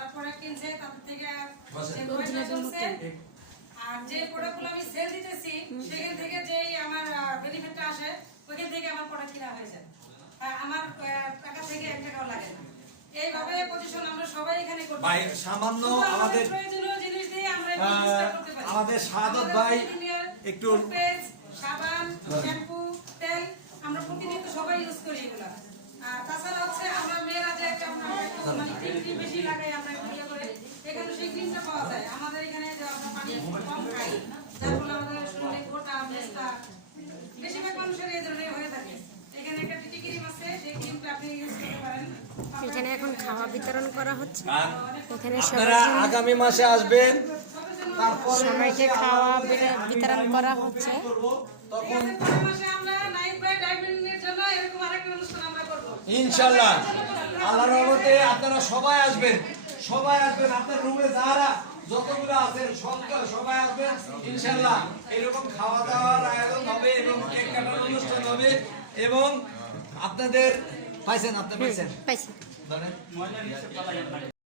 যারা প্রোডাক্ট কিনছে তাদের থেকে চলছে। আর যে প্রোডাক্টগুলো আমি সেল দিতেছি সেখান থেকে যে আমার বেনিফিটটা আসে ওইখান থেকে আমার প্রোডাক্ট কিনা হয়ে যায়। আমার টাকা থেকে 1 টাকাও লাগে না। এইভাবে পজিশন আমরা সবাই এখানে করতে ভাই সামান্য আমাদের প্রয়োজনীয় জিনিস দিয়ে আমরা বিজনেস করতে পারি। আমাদের শাহাদত ভাই একটু সাবান, শ্যাম্পু, তেল আমরা প্রতিনিয়ত সবাই ইউজ করি এগুলো। আর তাছাড়া হচ্ছে আমরা মেয়েরা যে একটা মানে ক্রিম বেশি লাগাই আমরা এগুলো করে এখানে সেই ক্রিমটা পাওয়া যায়। আমাদের এখানে যে আমরা পানি কম খাই যার ফলে আমাদের শরীরে গোটা মেস্তা বেশিরভাগ মানুষের এই ধরনের হয়ে থাকে। এখানে একটা টিটি ক্রিম আছে, সেই ক্রিমটা আপনি ইউজ করতে পারেন। এখানে এখন খাওয়া বিতরণ করা হচ্ছে। এখানে আপনারা আগামী মাসে আসবেন, তারপর সবাইকে খাওয়া বিতরণ করা হচ্ছে। তখন মাসে আমরা নাইট বাই ডায়মন্ডের জন্য এরকম আরেকটা অনুষ্ঠান আমরা করব ইনশাআল্লাহ। আল্লাহর রহমতে আপনারা সবাই আসবেন, সবাই আসবেন। আপনার রুমে যারা যতগুলো আছেন সবাই আসবেন ইনশাআল্লাহ। এরকম খাওয়া দাওয়ার আয়োজন হবে এবং কেক কাটার অনুষ্ঠান হবে এবং আপনাদের পাইছেন পাইছি। ধরেন